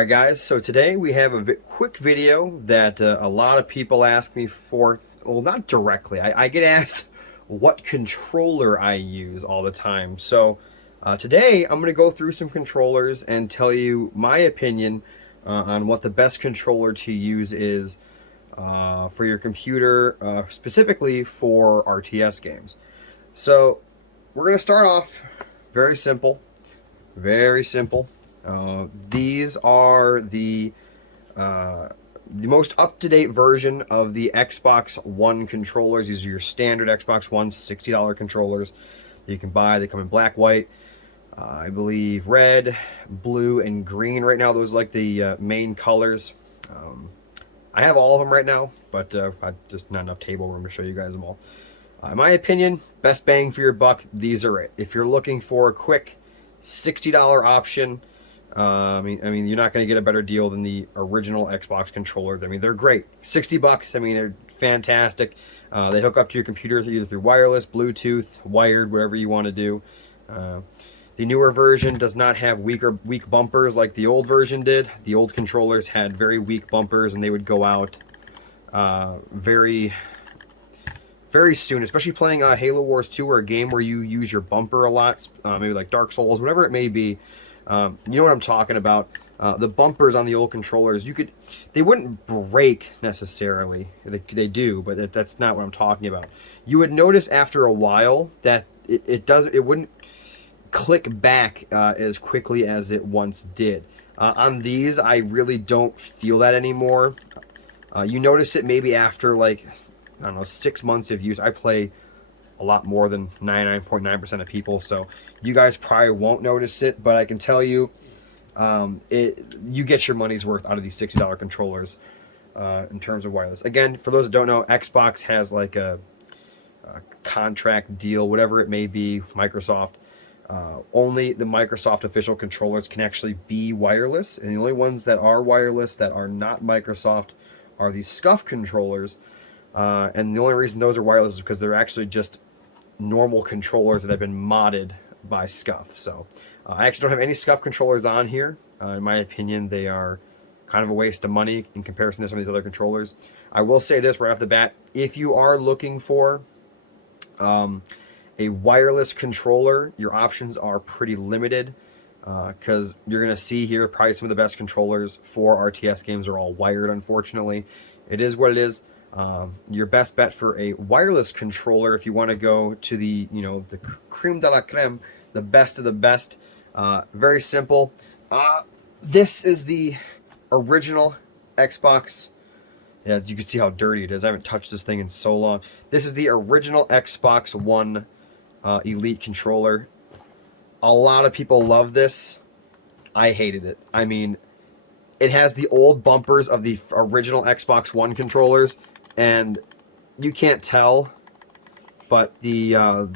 Alright guys, so today we have a quick video that a lot of people ask me for. Well, not directly. I get asked what controller I use all the time. So today I'm going to go through some controllers and tell you my opinion on what the best controller to use is for your computer, specifically for RTS games. So we're going to start off very simple. Very simple. These are the most up-to-date version of the Xbox One controllers. These are your standard Xbox One $60 controllers that you can buy. They come in black, white, I believe red, blue, and green right now. Those are like the main colors. I have all of them right now, but I just not enough table room to show you guys them all. In my opinion, best bang for your buck, these are it. If you're looking for a quick $60 option, I mean, you're not going to get a better deal than the original Xbox controller. I mean, they're great. $60. I mean, they're fantastic. They hook up to your computer either through wireless, Bluetooth, wired, whatever you want to do. The newer version does not have weak bumpers like the old version did. The old controllers had very weak bumpers, and they would go out very soon, especially playing Halo Wars 2 or a game where you use your bumper a lot, maybe like Dark Souls, whatever it may be. You know what I'm talking about. The bumpers on the old controllers, they wouldn't break necessarily. They do, but that's not what I'm talking about. You would notice after a while that it wouldn't click back as quickly as it once did. On these, I really don't feel that anymore. You notice it maybe after like, I don't know, 6 months of use. I play a lot more than 99.9% of people, so you guys probably won't notice it, but I can tell you, you get your money's worth out of these $60 controllers in terms of wireless. Again, for those that don't know, Xbox has like a contract deal, whatever it may be, Microsoft. Only the Microsoft official controllers can actually be wireless, and the only ones that are wireless that are not Microsoft are these SCUF controllers. And the only reason those are wireless is because they're actually just normal controllers that have been modded by SCUF. So I actually don't have any SCUF controllers on here. In my opinion, they are kind of a waste of money in comparison to some of these other controllers. I will say this right off the bat: if you are looking for a wireless controller, your options are pretty limited, because you're going to see here probably some of the best controllers for RTS games are all wired. Unfortunately, it is what it is. Your best bet for a wireless controller, if you want to go to the creme de la creme, the best of the best, very simple. This is the original Xbox. Yeah, you can see how dirty it is. I haven't touched this thing in so long. This is the original Xbox One Elite controller. A lot of people love this. I hated it. I mean, it has the old bumpers of the original Xbox One controllers, and you can't tell, but the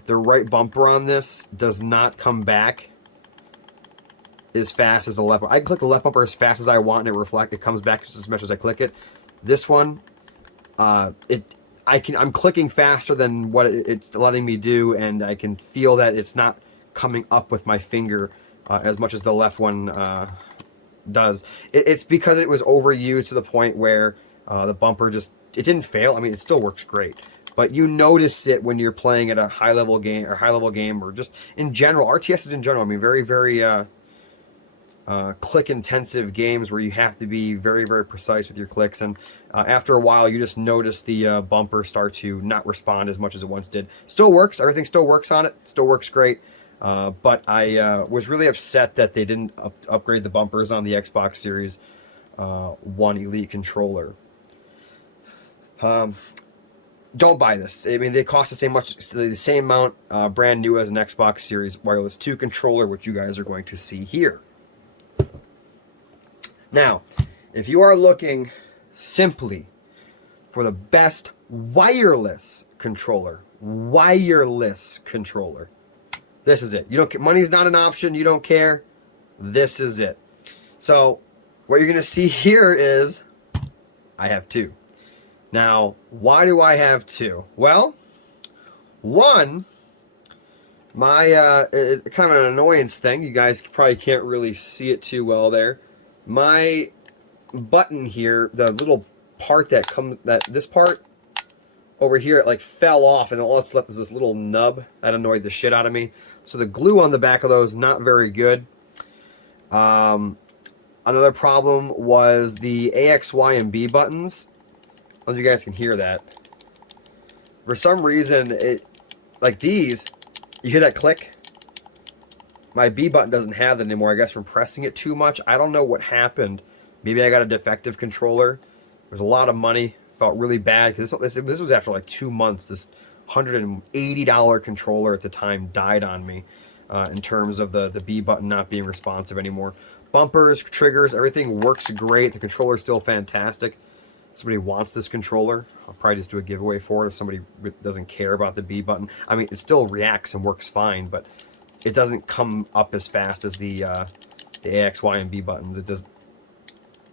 right bumper on this does not come back as fast as the left. I can click the left bumper as fast as I want, and it comes back just as much as I click it. This one, I'm clicking faster than what it's letting me do, and I can feel that it's not coming up with my finger as much as the left one does. It's because it was overused to the point where the bumper it didn't fail. I mean, it still works great, but you notice it when you're playing at a high-level game, or just in general, RTSs in general. I mean, very, very click-intensive games where you have to be very, very precise with your clicks, and after a while, you just notice the bumper start to not respond as much as it once did. Still works. Everything still works on it. Still works great. But I was really upset that they didn't upgrade the bumpers on the Xbox Series One Elite controller. Don't buy this. I mean, they cost the same amount brand new as an Xbox Series Wireless 2 controller, which you guys are going to see here. Now, if you are looking simply for the best wireless controller, this is it. You don't. Money's not an option. You don't care. This is it. So what you're going to see here is I have two. Now, why do I have two? Well, one, my it's kind of an annoyance thing. You guys probably can't really see it too well there. my button here, the little part that comes, this part over here, it like fell off, and all it's left is this little nub that annoyed the shit out of me. So the glue on the back of those, not very good. Another problem was the A, X, Y, and B buttons. I don't know if you guys can hear that. For some reason, it, like these, you hear that click? My B button doesn't have that anymore, I guess from pressing it too much. I don't know what happened. Maybe I got a defective controller. It was a lot of money. Felt really bad because this was after like 2 months. This $180 controller at the time died on me in terms of the B button not being responsive anymore. Bumpers, triggers, everything works great. The controller is still fantastic. If somebody wants this controller, I'll probably just do a giveaway for it if somebody doesn't care about the B button. I mean, it still reacts and works fine, but it doesn't come up as fast as the A, X, Y, and B buttons. It does,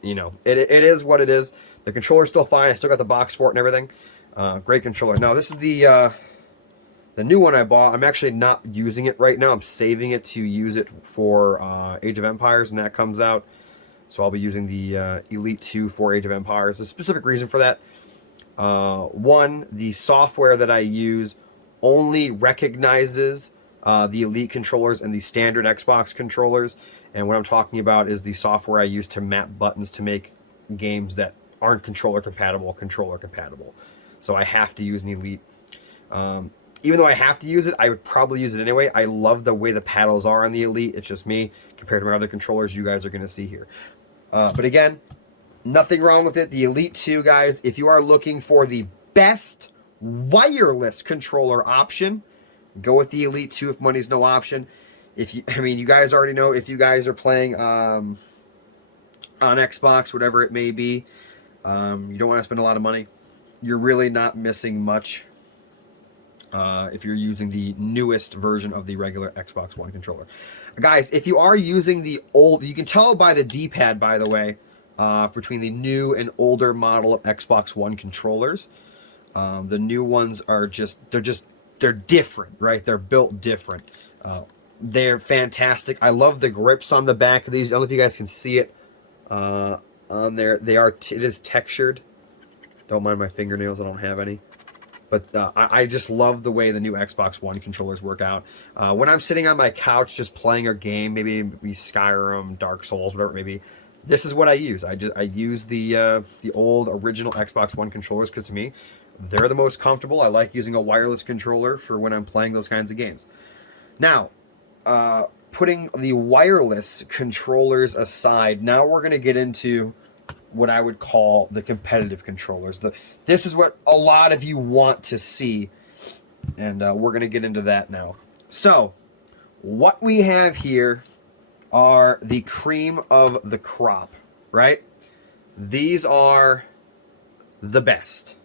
you know, it is what it is. The controller's still fine. I still got the box for it and everything. Great controller. Now, this is the new one I bought. I'm actually not using it right now. I'm saving it to use it for Age of Empires when that comes out. So I'll be using the Elite 2 for Age of Empires. There's a specific reason for that. One, the software that I use only recognizes the Elite controllers and the standard Xbox controllers. And what I'm talking about is the software I use to map buttons to make games that aren't controller compatible. So I have to use an Elite. Even though I have to use it, I would probably use it anyway. I love the way the paddles are on the Elite. It's just me compared to my other controllers you guys are going to see here. But again, nothing wrong with it. The Elite 2, guys, if you are looking for the best wireless controller option, go with the Elite 2 if money's no option. You guys already know if you guys are playing on Xbox, whatever it may be, you don't want to spend a lot of money. You're really not missing much if you're using the newest version of the regular Xbox One controller. Guys, if you are using the old, you can tell by the D-pad, by the way, between the new and older model of Xbox One controllers. The new ones are they're different, right? They're built different. They're fantastic. I love the grips on the back of these. I don't know if you guys can see it on there. It is textured. Don't mind my fingernails. I don't have any. But I just love the way the new Xbox One controllers work out. When I'm sitting on my couch just playing a game, maybe Skyrim, Dark Souls, whatever it may be, this is what I use. I use the old original Xbox One controllers because to me, they're the most comfortable. I like using a wireless controller for when I'm playing those kinds of games. Now, putting the wireless controllers aside, now we're going to get into what I would call the competitive controllers. This is what a lot of you want to see, and we're going to get into that now. So, what we have here are the cream of the crop, right? These are the best.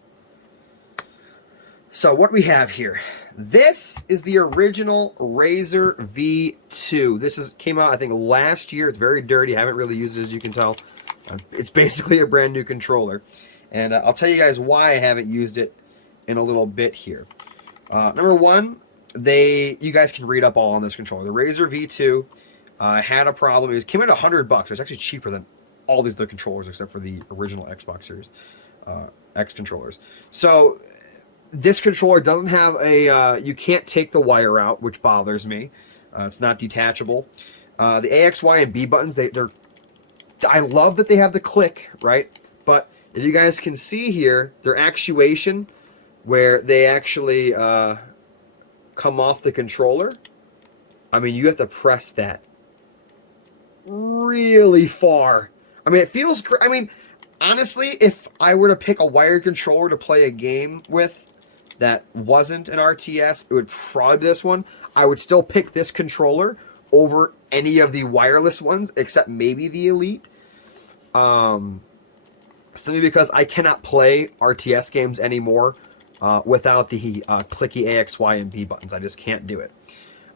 So, what we have here, this is the original Razer V2. This came out, I think, last year. It's very dirty. I haven't really used it, as you can tell. It's basically a brand new controller. And I'll tell you guys why I haven't used it in a little bit here. Number one, you guys can read up all on this controller. The Razer V2 had a problem. It came at $100. It's actually cheaper than all these other controllers except for the original Xbox Series X controllers. So this controller doesn't have you can't take the wire out, which bothers me. It's not detachable. The A, X, Y, and B buttons, I love that they have the click, right? But if you guys can see here, their actuation, where they actually come off the controller, I mean, you have to press that really far. I mean, it feels great. I mean, honestly, if I were to pick a wired controller to play a game with that wasn't an RTS, it would probably be this one. I would still pick this controller over any of the wireless ones, except maybe the Elite. Simply because I cannot play RTS games anymore without the clicky A, X, Y, and B buttons. I just can't do it.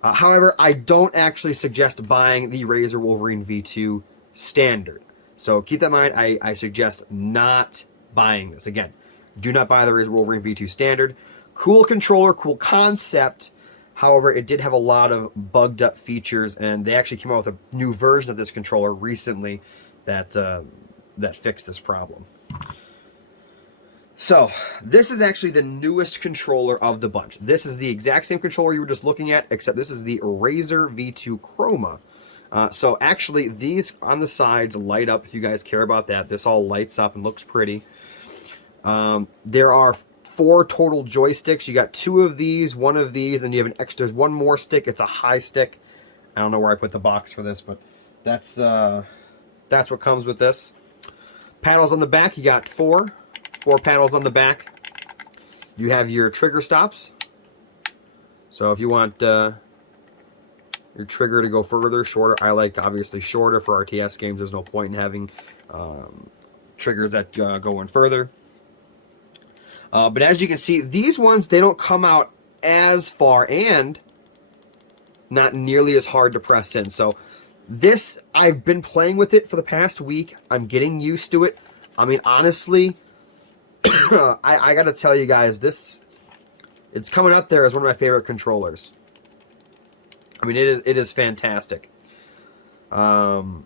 However, I don't actually suggest buying the Razer Wolverine V2 Standard. So keep that in mind. I suggest not buying this. Again, do not buy the Razer Wolverine V2 Standard. Cool controller, cool concept. However, it did have a lot of bugged up features, and they actually came out with a new version of this controller recently that that fix this problem. So this is actually the newest controller of the bunch. This is the exact same controller you were just looking at, except this is the Razer V2 Chroma. So actually these on the sides light up if you guys care about that. This all lights up and looks pretty. There are 4 total joysticks. You got 2 of these, 1 of these, and you have an extra, there's 1 more stick. It's a high stick. I don't know where I put the box for this, but that's what comes with this. Paddles on the back, you got 4 paddles on the back. You have your trigger stops. So if you want your trigger to go further, shorter, I like obviously shorter for RTS games. There's no point in having triggers that go in further. But as you can see, these ones, they don't come out as far and not nearly as hard to press in. So this, I've been playing with it for the past week. I'm getting used to it. I mean, honestly, I got to tell you guys, it's coming up there as one of my favorite controllers. I mean, it is fantastic. You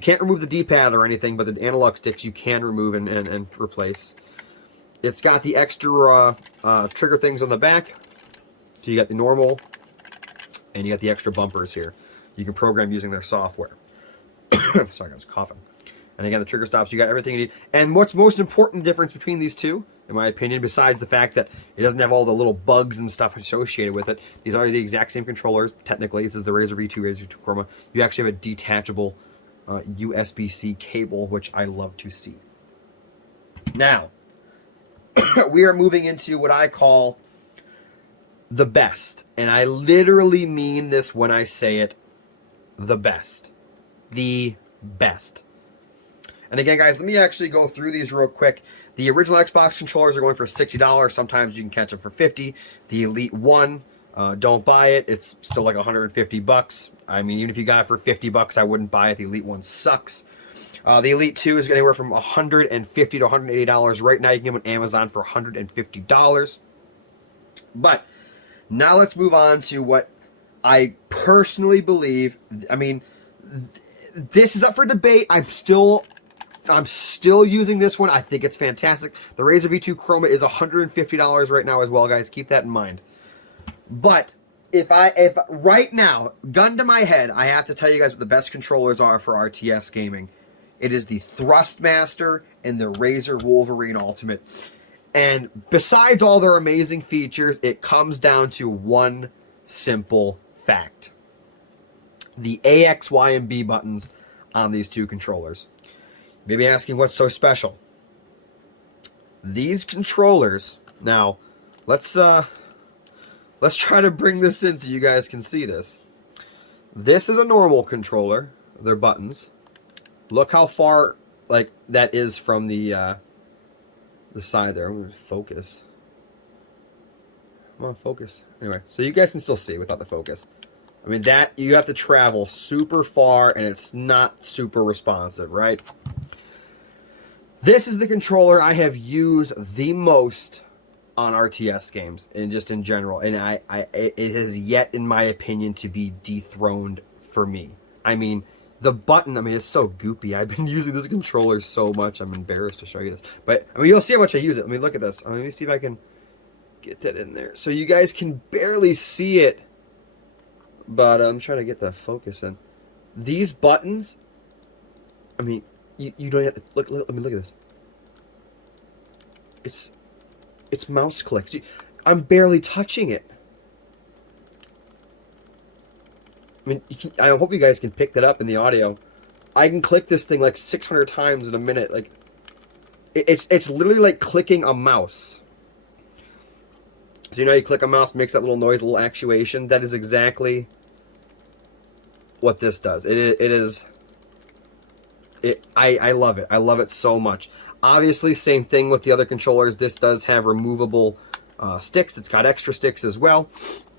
can't remove the D-pad or anything, but the analog sticks you can remove and replace. It's got the extra trigger things on the back. So you got the normal, and you got the extra bumpers here. You can program using their software. Sorry, I was coughing. And again, the trigger stops, you got everything you need. And what's most important difference between these two, in my opinion, besides the fact that it doesn't have all the little bugs and stuff associated with it, these are the exact same controllers, technically. This is the Razer V2, Razer V2 Chroma. You actually have a detachable USB-C cable, which I love to see. Now, we are moving into what I call the best. And I literally mean this when I say it, the best. The best. And again, guys, let me actually go through these real quick. The original Xbox controllers are going for $60. Sometimes you can catch them for $50. The Elite One, don't buy it. It's still like $150. I mean, even if you got it for $50, I wouldn't buy it. The Elite One sucks. The Elite 2 is anywhere from $150 to $180. Right now, you can get them on Amazon for $150. But now let's move on to what I personally believe. I mean, this is up for debate. I'm still using this one. I think it's fantastic. The Razer V2 Chroma is $150 right now as well, guys. Keep that in mind. But if right now, gun to my head, I have to tell you guys what the best controllers are for RTS gaming. It is the Thrustmaster and the Razer Wolverine Ultimate. And besides all their amazing features, it comes down to one simple fact. The A, X, Y, and B buttons on these two controllers. Maybe asking what's so special. These controllers, now let's try to bring this in so you guys can see this. This is a normal controller, their buttons. Look how far like that is from the side there. I'm going to focus. Come on, focus. Anyway, so you guys can still see without the focus. I mean, that you have to travel super far and it's not super responsive, right? This is the controller I have used the most on RTS games and just in general. And it has yet, in my opinion, to be dethroned for me. I mean, the button, I mean, it's so goopy. I've been using this controller so much, I'm embarrassed to show you this. But, I mean, you'll see how much I use it. Let me look at this. Let me see if I can get that in there. So you guys can barely see it. But I'm trying to get the focus in. These buttons, I mean, you don't have to, look, let me look at this. It's mouse clicks. I'm barely touching it. I mean, I hope you guys can pick that up in the audio. I can click this thing like 600 times in a minute. Like, it's literally like clicking a mouse. So you know, you click a mouse, makes that little noise, little actuation. That is exactly what this does. I love it. I love it so much. Obviously, same thing with the other controllers. This does have removable sticks. It's got extra sticks as well.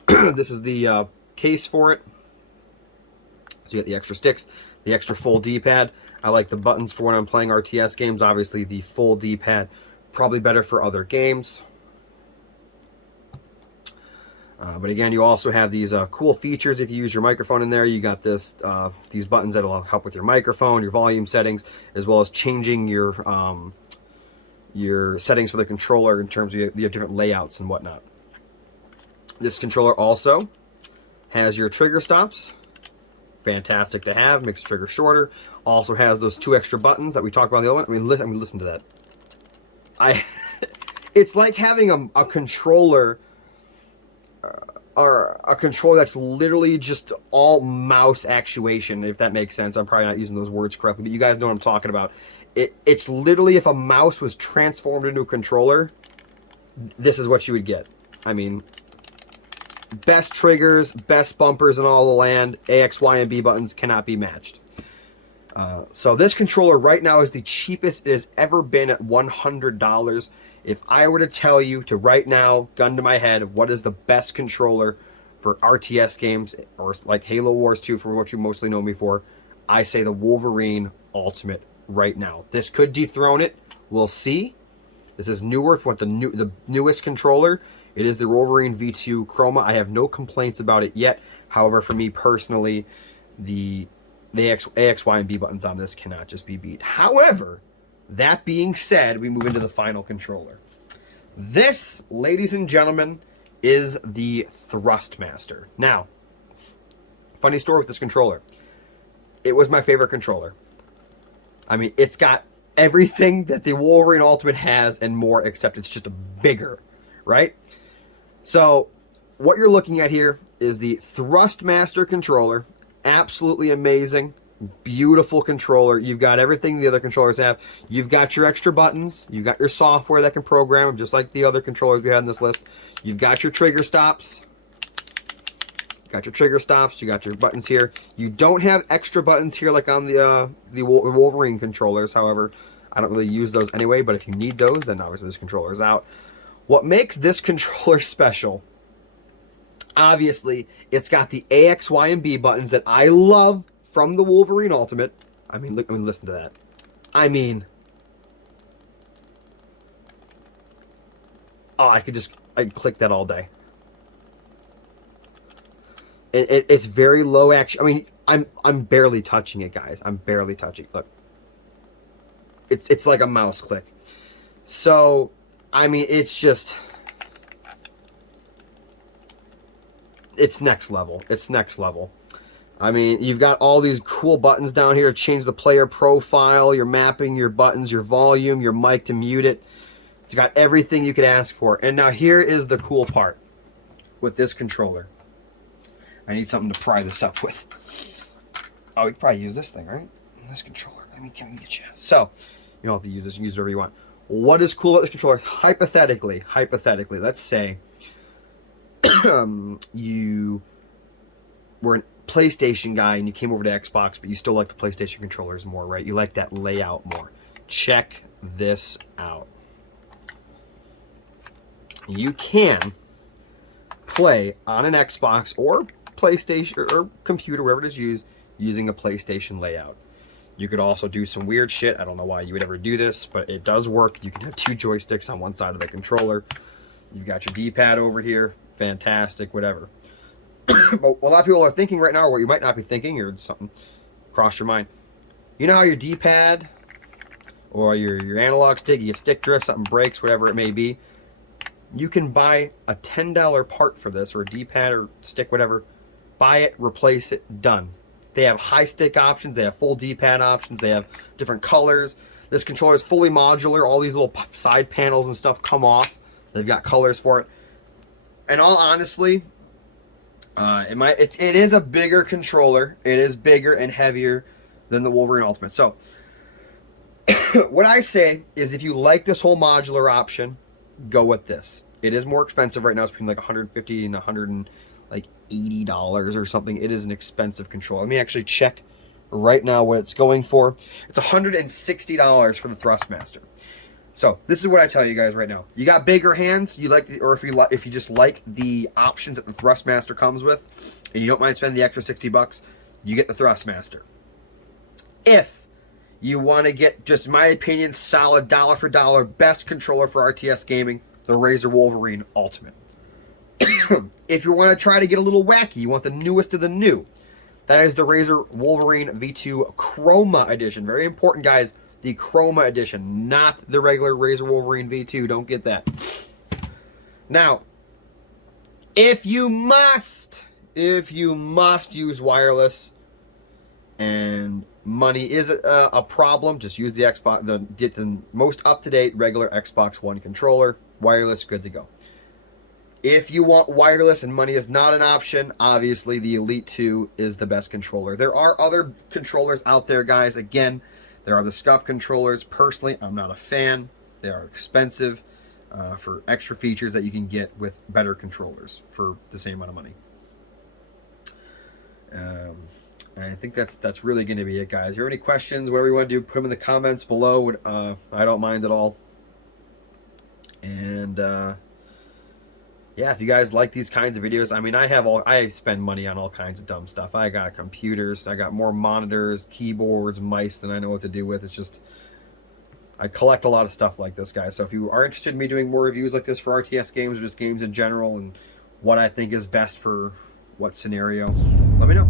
This is the case for it. So you get the extra sticks, the extra full D-pad. I like the buttons for when I'm playing RTS games. Obviously, the full D-pad, probably better for other games. But again, you also have these cool features if you use your microphone in there. You got this these buttons that'll help with your microphone, your volume settings, as well as changing your settings for the controller in terms of you have different layouts and whatnot. This controller also has your trigger stops. Fantastic to have, makes the trigger shorter. Also has those 2 extra buttons that we talked about in the other one. I mean, listen to that. It's like having a controller, or a controller that's literally just all mouse actuation, if that makes sense. I'm probably not using those words correctly, but you guys know what I'm talking about. It's literally, if a mouse was transformed into a controller, this is what you would get. I mean, best triggers, best bumpers in all the land. A, X, Y, and B buttons cannot be matched. So this controller right now is the cheapest it has ever been at $100. If I were to tell you to right now, gun to my head, what is the best controller for RTS games, or like Halo Wars 2 for what you mostly know me for, I say the Wolverine Ultimate right now. This could dethrone it. We'll see. This is newer for what the newest controller. It is the Wolverine V2 Chroma. I have no complaints about it yet. However, for me personally, the X, Y, and B buttons on this cannot just be beat. However, that being said, we move into the final controller. This, ladies and gentlemen, is the Thrustmaster. Now, funny story with this controller. It was my favorite controller. I mean, it's got everything that the Wolverine Ultimate has and more, except it's just bigger, right? So, what you're looking at here is the Thrustmaster controller. Absolutely amazing. Beautiful controller. You've got everything the other controllers have. You've got your extra buttons. You've got your software that can program them, just like the other controllers we had in this list. You've got your trigger stops. You got your buttons here. You don't have extra buttons here like on the Wolverine controllers. However, I don't really use those anyway, but if you need those, then obviously this controller is out. What makes this controller special, obviously, it's got the A, X, Y, and B buttons that I love from the Wolverine Ultimate. I mean, listen to that. I mean, oh, I'd click that all day. It's very low action. I mean, I'm barely touching it, guys. I'm barely touching. Look, it's like a mouse click. So, I mean, it's just, it's next level. It's next level. I mean, you've got all these cool buttons down here to change the player profile, your mapping, your buttons, your volume, your mic to mute it. It's got everything you could ask for. And now here is the cool part with this controller. I need something to pry this up with. Oh, we could probably use this thing, right? This controller. Let me get you. So, you don't have to use this. You can use whatever you want. What is cool about this controller? Hypothetically, let's say you were an PlayStation guy and you came over to Xbox, but you still like the PlayStation controllers more, right? You like that layout more. Check this out. You can play on an Xbox or PlayStation or computer, whatever it is used, using a PlayStation layout. You could also do some weird shit. I don't know why you would ever do this, but it does work. You can have 2 joysticks on one side of the controller. You've got your D-pad over here. Fantastic, whatever. But what a lot of people are thinking right now, or what you might not be thinking, or something crossed your mind. You know how your D-pad or your analog stick, you get stick drift, something breaks, whatever it may be. You can buy a $10 part for this, or a D-pad or stick, whatever. Buy it, replace it, done. They have high stick options. They have full D-pad options. They have different colors. This controller is fully modular. All these little side panels and stuff come off. They've got colors for it. And all honestly, it is a bigger controller. It is bigger and heavier than the Wolverine Ultimate. So what I say is, if you like this whole modular option, go with this. It is more expensive right now. It's between like $150 and $80 or something. It is an expensive controller. Let me actually check right now what it's going for. It's $160 for the Thrustmaster. So this is what I tell you guys right now. You got bigger hands, you like or if you just like the options that the Thrustmaster comes with, and you don't mind spending the extra $60, you get the Thrustmaster. If you want to get, just in my opinion, solid dollar for dollar best controller for RTS gaming, the Razer Wolverine Ultimate. If you want to try to get a little wacky, you want the newest of the new, that is the Razer Wolverine V2 Chroma edition. Very important, guys. The Chroma edition, not the regular Razer Wolverine V2. Don't get that. Now, if you must use wireless and money is a problem, just use the Xbox. Get the most up-to-date regular Xbox One controller. Wireless, good to go. If you want wireless and money is not an option, obviously the Elite 2 is the best controller. There are other controllers out there, guys. Again, there are the SCUF controllers. Personally, I'm not a fan. They are expensive for extra features that you can get with better controllers for the same amount of money. And I think that's really going to be it, guys. If you have any questions, whatever you want to do, put them in the comments below. I don't mind at all. And yeah, if you guys like these kinds of videos, I mean, I spend money on all kinds of dumb stuff. I got computers, I got more monitors, keyboards, mice than I know what to do with. It's just, I collect a lot of stuff like this, guys. So if you are interested in me doing more reviews like this for RTS games or just games in general and what I think is best for what scenario, let me know.